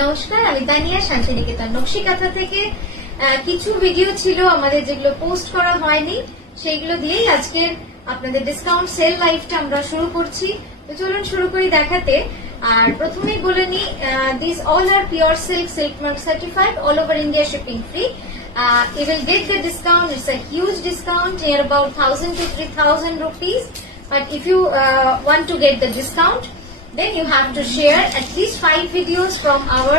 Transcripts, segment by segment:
নমস্কার, আমি তানিয়া শান্তিনিকেতন নকশিকাঁথা থেকে। কিছু ভিডিও ছিল আমাদের যেগুলো পোস্ট করা হয়নি, সেইগুলো দিয়েই আজকের আপনাদের ডিসকাউন্ট সেল লাইভটা আমরা শুরু করছি। তো চলুন শুরু করি দেখাতে। আর প্রথমেই বলে নি, this all are pure silk, silk mark certified, all over India shipping free. You will get the discount. It's a huge discount, near about 1,000 to 3,000 rupees. But if you want to get the discount, then you have to share at least 5 videos from our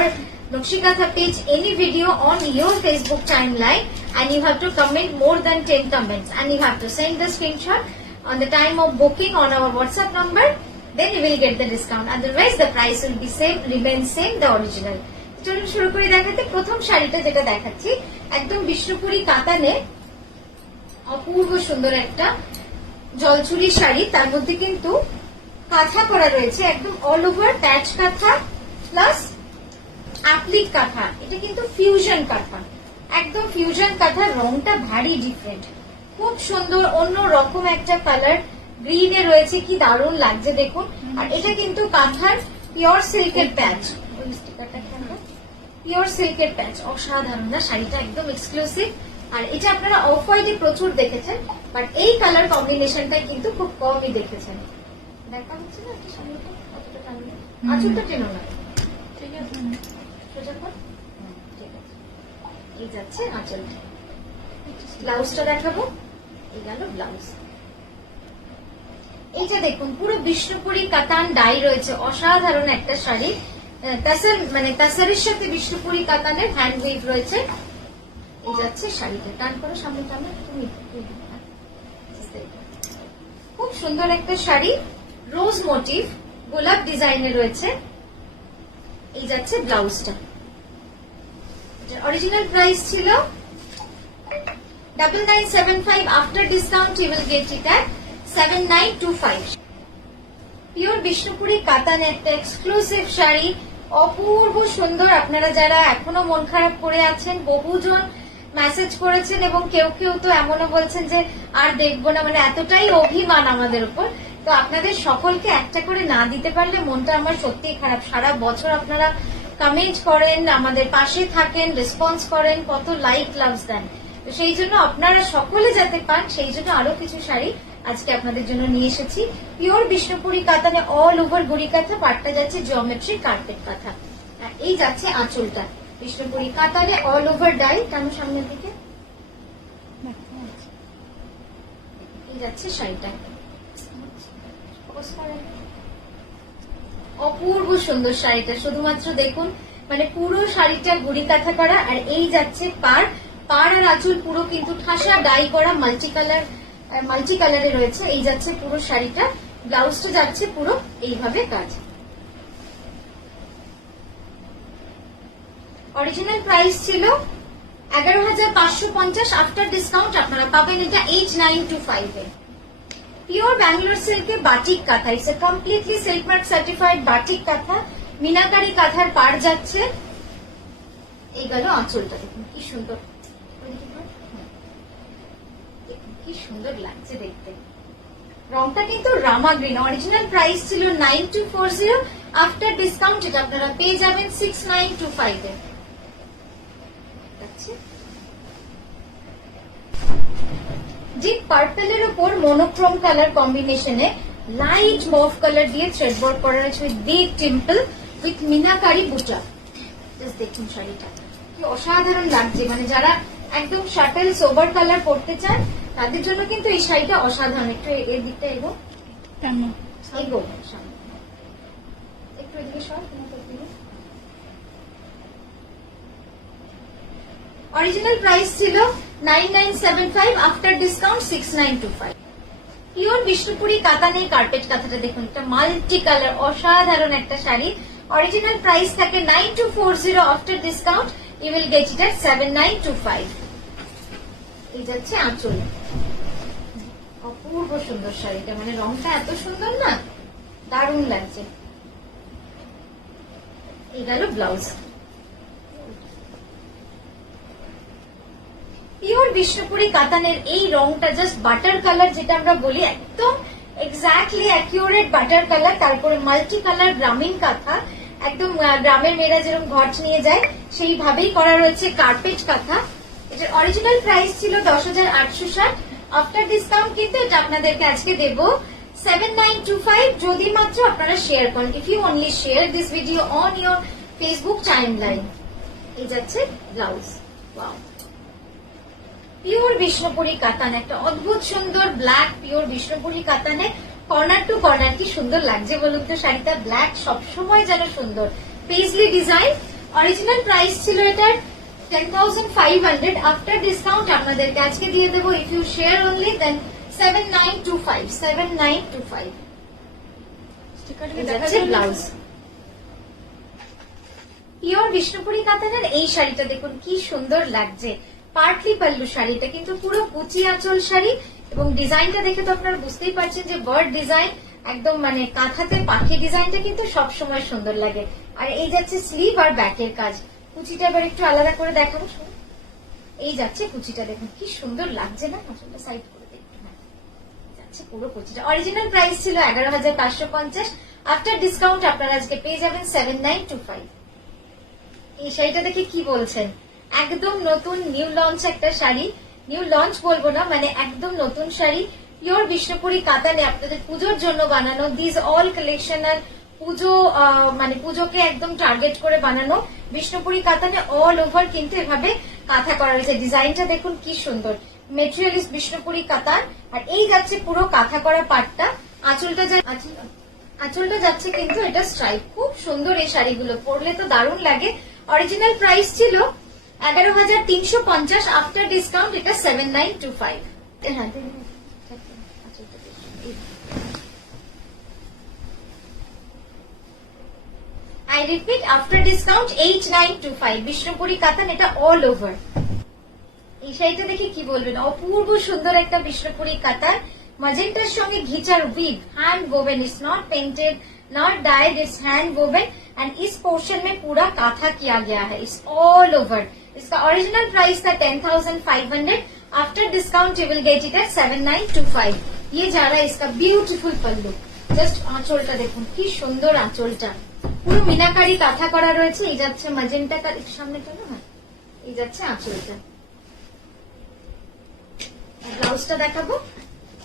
Nokshikatha page, any video on your Facebook timeline, and you have to comment more than 10 comments, and you have to send the screenshot on the time of booking on our WhatsApp number. Then you will get the discount. Otherwise, the price will be same, remain same, the original. চলুন শুরু করে দেখাতে। প্রথম শাড়িটা যেটা দেখাচ্ছি, একদম বিষ্ণুপুরি কাতানে অপূর্ব সুন্দর একটা জলছুরি শাড়ি। তার মধ্যে কিন্তু কাঁথা করা রয়েছে, একদম অল ওভার প্যাচ কাঁথা প্লাস অ্যাপ্লিক কাঁথা। এটা কিন্তু ফিউশন কাঁথা, একদম ফিউশন কাঁথা। রংটা ভারী ডিফারেন্ট, খুব সুন্দর, অন্য রকম একটা কালার গ্রিনে রয়েছে, কি দারুণ লাগছে দেখুন। আর এটা কিন্তু কাঁথার পিওর সিল্কের প্যাচ, পিওর সিল্কের প্যাচ, অসাধারণ না শাড়িটা, একদম এক্সক্লুসিভ। আর এটা আপনারা অফ হোয়াইটে প্রচুর দেখেছেন, বাট এই কালার কম্বিনেশনটা কিন্তু খুব কমই দেখেছেন। দেখা হচ্ছে না একটা সামনেটা কতটা টানবে, আঁচলটা টেনো না, ঠিক আছে সোজা কর, ঠিক আছে। এই যাচ্ছে আঁচলটা। ব্লাউজটা দেখাবো, এই গেল ব্লাউজ। এইটা দেখুন, পুরো বিষ্ণুপুরি কাতান ডাই রয়েছে, অসাধারণ একটা শাড়ি। তাসার মানে তাসারের সাথে বিষ্ণুপুরি কাতানের হ্যান্ড ওয়েভ রয়েছে। এই যাচ্ছে শাড়িটা, টান করো সামনে টানো, খুব সুন্দর একটা শাড়ি, রোজ মোটিভ, গোলাপ ডিজাইনে রয়েছে। এই যাচ্ছে ব্লাউজটা। অরিজিনাল প্রাইস ছিল 9975, after discount you will get it at 7925। Pure Bishnupuri কাতানে একটা এক্সক্লুসিভ শাড়ি, অপূর্ব সুন্দর। আপনারা যারা এখনো মন খারাপ করে আছেন, বহুজন মেসেজ করেছেন এবং কেউ কেউ তো এমনও বলছেন যে আর দেখবো না, মানে এতটাই অভিমান আমাদের উপর। তো আপনাদের সকলকে একটা করে না দিতে পারলে মনটা আমার সত্যিই খারাপ। সারা বছর আপনারা কমেন্ট করেন, আমাদের পাশে থাকেন, রেসপন্স করেন, কত লাইক লাভস দেন। তো সেই জন্য আপনারা সকলে যাতে পান, সেই জন্য আরো কিছু শাড়ি আজকে আপনাদের জন্য নিয়ে এসেছি। পিওর বিষ্ণুপুরি কাতানে অল ওভার গুড়ি কাঁথা, পাটটা যাচ্ছে জিওমেট্রিক কার্পেট কাঁথা। এই যাচ্ছে আঁচলটা বিষ্ণুপুরি কাতানে অল ওভার ডাই, টানো সামনের দিকে। এই যাচ্ছে শাড়িটা, অপূর্ব সুন্দর শাড়িটা। শুধুমাত্র দেখুন, মানে পুরো শাড়িটা গুড়ি কাঁথা করা। আর এই যাচ্ছে পাড়, পাড় আর আঁচল পুরো কিন্তু ঠাসা ডাই করা, মাল্টি কালারে রয়েছে। এই যাচ্ছে পুরো শাড়িটা, ব্লাউজটা যাচ্ছে পুরো এইভাবে কাজ। অরিজিনাল প্রাইস ছিল 11,550, আফটার ডিসকাউন্ট আপনারা পাবেন এটা 8925 এ। পিওর ব্যাঙ্গালোর সিল্কের বাটিক কাঁথা, it's a completely silk mark certified batik কাঁথা। মিনাকারি কাঁথার পাড় যাচ্ছে। এই গেল আঁচলটা, দেখুন কি সুন্দর, কি সুন্দর লাগছে দেখতে। রংটা কিন্তু রামা গ্রিন। অরিজিনাল প্রাইস ছিল 9240, আফটার ডিসকাউন্ট এটা আপনারা পেয়ে যাবেন 6925 এ। ডিপ পার্পেলের উপর মনোক্রোম কালার কম্বিনেশনে লাইট মভ কালার দিয়ে থ্রেড ওয়ার্ক করা রয়েছে, with big temple, with meenakari বুটা। জাস্ট দেখুন শাড়িটা কি অসাধারণ লাগছে। মানে যারা একদম শাটেল সোবার কালার পরতে চান, তাদের জন্য কিন্তু এই শাড়িটা অসাধারণ। একটু এর দিকটা এগো, এগো একটু এদিকে সর। অরিজিনাল প্রাইস ছিল 9975, আফটার ডিসকাউন্ট 6925। পিওর বিষ্ণুপুরি কাতানের কার্পেট কাঁথাটা দেখুন, এটা মাল্টি কালার, অসাধারণ একটা শাড়ি। অরিজিনাল প্রাইস থাকে 9240, after discount you will get it at 7925। এই যাচ্ছে আঁচল, অপূর্ব সুন্দর শাড়িটা, মানে রংটা এত সুন্দর না, দারুণ লাগছে। এই গেল ব্লাউজ। পিওর বিষ্ণুপুরি কাতানের এই রংটা জাস্ট বাটার কালার, যেটা আমরা বলি, একদম এক্স্যাক্টলি অ্যাকিউরেট বাটার কালার। তারপরে মাল্টি কালার গ্রামীণ কাঁথা, একদম গ্রামের মেয়েরা যেরকম ঘট নিয়ে যায় সেইভাবেই করা রয়েছে কার্পেট কাঁথা। এটার অরিজিনাল প্রাইস ছিল 10,860। আফটার ডিসকাউন্ট কিন্তু এটা আপনাদেরকে আজকে দেব 7925 যদি মাত্র আপনারা শেয়ার করেন। If you only share this video on your Facebook timeline. এই যাচ্ছে ব্লাউজ। ওয়াও, পিওর বিষ্ণুপুরি কাতান, একটা অদ্ভুত সুন্দর ব্ল্যাক পিওর বিষ্ণুপুরি কাতানে কর্নার টু কর্নার কি সুন্দর লাগছে বলুন তো শাড়িটা। ব্ল্যাক সবসময় যেন সুন্দর। পেজলি ডিজাইন। অরিজিনাল প্রাইস ছিল এটার 10,500। আফটার ডিসকাউন্ট আপনাদেরকে আজকে দিয়ে দেবো if you share only then 7925। 7925 blouse. Pure Bishnupuri কাতানের এই শাড়িটা দেখুন কি সুন্দর লাগছে। পার্টলি পাল্লু শাড়ি, এটা কিন্তু পুরো কুচি আঁচল শাড়ি এবং ডিজাইনটা দেখে তো আপনারা বুঝতেই পারছেন যে বার্ড ডিজাইন, একদম মানে কাঁথাতে পাখি ডিজাইনটা কিন্তু সবসময় সুন্দর লাগে। আর এই যাচ্ছে স্লিভ আর ব্যাকের কাজ। কুচিটা এবার একটু আলাদা করে দেখাবো। এই যাচ্ছে কুচিটা, দেখুন কি সুন্দর লাগছে না? আসলে সাইড করে দেখুন, যাচ্ছে পুরো কুচিটা। অরিজিনাল প্রাইস ছিল 11,550। আফটার ডিসকাউন্ট আপনারা আজকে পেয়ে যাবেন 7925। এই শাড়িটা দেখে কি বলছেন? একদম নতুন নিউ লঞ্চ একটা শাড়ি। নিউ লঞ্চ বলবো না, মানে একদম নতুন শাড়ি। পিওর বিষ্ণুপুরি কাতানে আপনাদের পুজোর জন্য বানানো। দিস অল কালেকশন আর পুজো মানে পুজোকে একদম টার্গেট করে বানানো। বিষ্ণুপুরি কাতানে অল ওভার কিন্তু এভাবে কাঁথা করা রয়েছে। ডিজাইনটা দেখুন কি সুন্দর। মেটেরিয়াল ইস বিষ্ণুপুরি কাতান। আর এই যাচ্ছে পুরো কাঁথা করা পাটটা। আঁচলটা যাচ্ছে কিন্তু এটা স্ট্রাইপ। খুব সুন্দর এই শাড়িগুলো, পরলে তো দারুণ লাগে। অরিজিনাল প্রাইস ছিল 11,350। আফটার ডিসকাউন্ট এটা 7925। I repeat, after discount 8925। Bishnupuri কাতান, এটা অল ওভার। এই শাড়িটা দেখে কি বলবেন? অপূর্ব সুন্দর একটা বিষ্ণুপুরি কাতান। मजेंटार संगे घिचार weave, hand woven, it's not painted, not dyed, it's hand woven and इस पोर्शन में पूरा काथा किया गया है। It's all over. इसका ओरिजिनल प्राइस था 10,500। After discount you will get it at 7925। ये जा रहा है इसका ब्यूटीफुल पल्लू। জাস্ট আঁচলটা দেখুন কি সুন্দর। আঁচলটা পুরো মিনাকারি কাঁথা করা রয়েছে। এই যাচ্ছে ম্যাজেন্টা কালার, সামনে চলো। হ্যাঁ, এই যাচ্ছে আঁচলটা। ব্লাউজটা দেখাবো।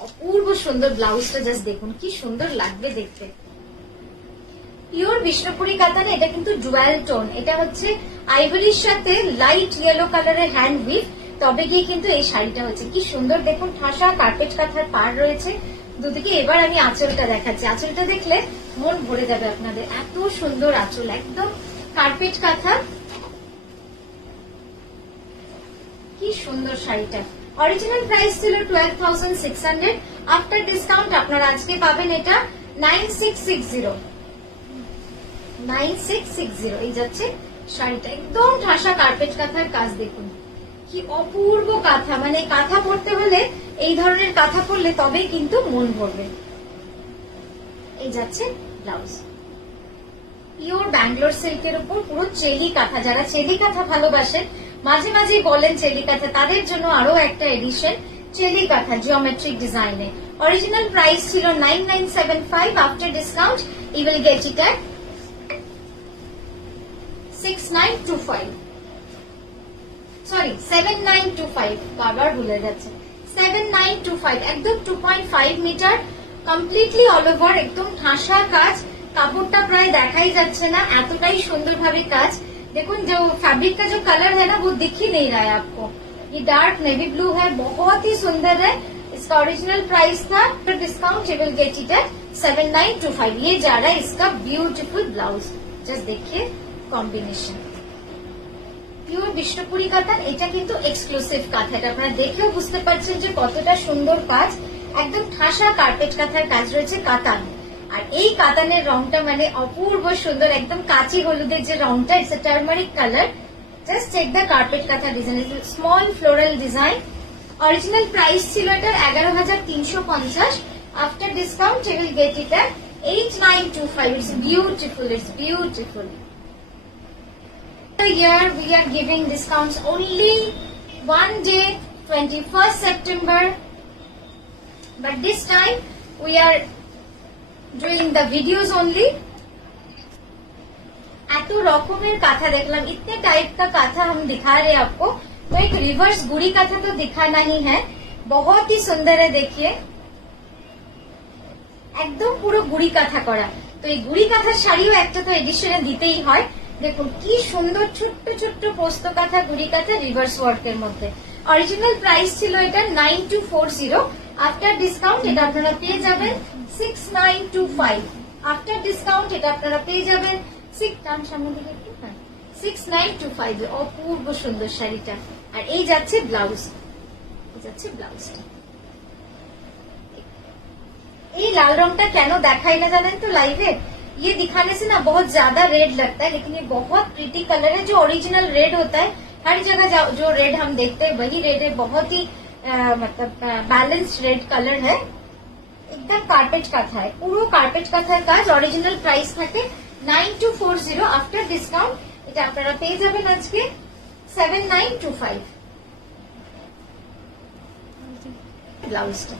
অপূর্ব সুন্দর ব্লাউজটা, জাস্ট দেখুন কি সুন্দর লাগবে দেখতে। পিওর বিষ্ণুপুরি কাতানে এটা কিন্তু ডুয়াল টোন। এটা হচ্ছে আইভরির সাথে লাইট ইয়েলো কালারের হ্যান্ড উইভ, তবে গিয়ে কিন্তু এই শাড়িটা হচ্ছে কি সুন্দর। দেখুন ঠাসা কার্পেট কাঁথার পাড় রয়েছে দুদিকে। এবার আমি আঁচলটা দেখাচ্ছি। আঁচলটা দেখলে মন ভরে যাবে আপনাদের। এত সুন্দর আঁচল, একদম কার্পেট কাঁথা। কি সুন্দর শাড়িটা। অরিজিনাল প্রাইস ছিল 12,600। আফটার ডিসকাউন্ট আপনারা আজকে পাবেন এটা 9660। 9660। এই যাচ্ছে শাড়িটা, একদম ঠাসা কার্পেট কাঁথার কাজ। দেখুন কি অপূর্ব কাঁথা, মানে কাঁথা পরতে হলে এই ধরনের কাঁথা পরলে তবেই কিন্তু মন ভরবে। এই যাচ্ছে ব্লাউজ। পিওর ব্যাঙ্গালোর সিল্কের উপর পুরো চেলি কাঁথা। যারা চেলি কাঁথা ভালোবাসেন, মাঝে মাঝে বলেন চেলি কাঁথা, তাদের জন্য আরো একটা এডিশন চেলি কাঁথা জিওমেট্রিক ডিজাইনে। অরিজিনাল প্রাইস ছিল 9975। After discount you will get it at 6925। Sorry 7925, বারবার ভুলে যাচ্ছে। 7925। একদম 2.5 মিটার, কমপ্লিটলি অল ওভার, একদম ঠাসা কাজ। কাপড়টা প্রায় দেখাই যাচ্ছে না, এতটাই সুন্দরভাবে কাজ। देखो जो फैब्रिक का जो कलर है ना वो दिख ही नहीं रहा है आपको। ये डार्क नेवी ब्लू है, बहुत ही सुंदर है। इसका ओरिजिनल प्राइस था, फिर discount you will get it at 7925। ये जा रहा है इसका ब्यूटीफुल ब्लाउज। जस्ट देखिए कॉम्बिनेशन। পিওর বিষ্ণুপুরি কাতান, এটা কিন্তু এক্সক্লুসিভ কাঁথা। এটা আপনারা দেখেও বুঝতে পারছেন যে কতটা সুন্দর কাজ। একদম ঠাসা কার্পেট কাঁথার কাজ রয়েছে কাতান। আর এই কাতানের রংটা মানে অপূর্ব সুন্দর, একদম কাঁচি হলুদের যে রংটা, it's a turmeric colour. Just check the carpet কাঁথা design, small floral design. Original price ছিল এটার 11,350। After discount you will get it at 8925। It's beautiful, it's beautiful. Here we are giving discounts only one day, 21st September. But this time we are doing the videos only. एतो रकमेर काथा देखलाम, इतने type का काथा हम दिखा रहे हैं आपको। तो एक रिवर्स गुड़ी काथा तो दिखाना ही है, बहुत ही सुंदर है। देखिए একদম পুরো গুড়ি কাঁথা করা। তো এই গুড়ি কাঁথার শাড়িও একটা তো এডিশনে দিতেই হয়। দেখুন কি সুন্দর ছোট্ট ছোট্ট পোস্ত কাঁথা, গুড়ি কাঁথা রিভার্স ওয়ার্কের মধ্যে। অরিজিনাল প্রাইস ছিল এটা 9240, আফটার ডিসকাউন্ট এটা আপনারা পেয়ে যাবেন 6925। আফটার ডিসকাউন্ট এটা আপনারা পেয়ে যাবেন 6925। অপূর্ব সুন্দর শাড়িটা। আর এই যাচ্ছে ব্লাউজ, ব্লাউজটা। ये लाल रंग का क्या दिखाई ना जाने तो लाइव है, ये दिखाने से ना बहुत ज्यादा रेड लगता है, लेकिन ये बहुत प्रीटी कलर है। जो ओरिजिनल रेड होता है हर जगह जो रेड हम देखते हैं वही रेड है। बहुत ही मतलब बैलेंस्ड रेड कलर है, एकदम कार्पेट का था, पूरा कार्पेट का था काज। ओरिजिनल प्राइस থাকে 9240, आफ्टर डिस्काउंट এটা আপনারা পেয়ে যাবেন আজকে 7925। ব্লাউজটা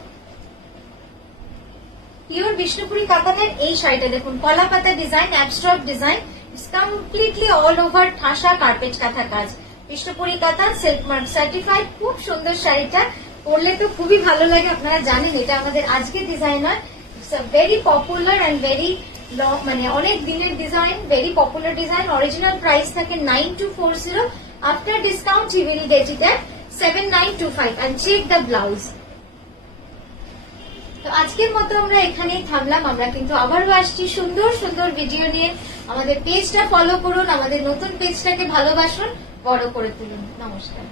পিওর বিষ্ণুপুরি কাতানের এই শাড়িটা দেখুন, কলা পাতা design, abstract design, completely all over ঠাসা কার্পেট কাঁথা কাজ, বিষ্ণুপুরি কাতান, সিল্ক মার্ক সার্টিফাইড। খুব সুন্দর শাড়িটা, পরলে তো খুবই ভালো লাগে। আপনারা জানেন এটা আমাদের আজকে designer, it's a very popular and very long, মানে অনেক দিনের design, very popular design. Original price থাকে 9240, after discount you will get it at 7925 and check the blouse. তো আজকের মতো আমরা এখানেই থামলাম। আমরা কিন্তু আবারও আসছি সুন্দর সুন্দর ভিডিও নিয়ে। আমাদের পেজটা ফলো করুন, আমাদের নতুন পেজটাকে ভালোবাসুন, বড় করে তুলুন। নমস্কার।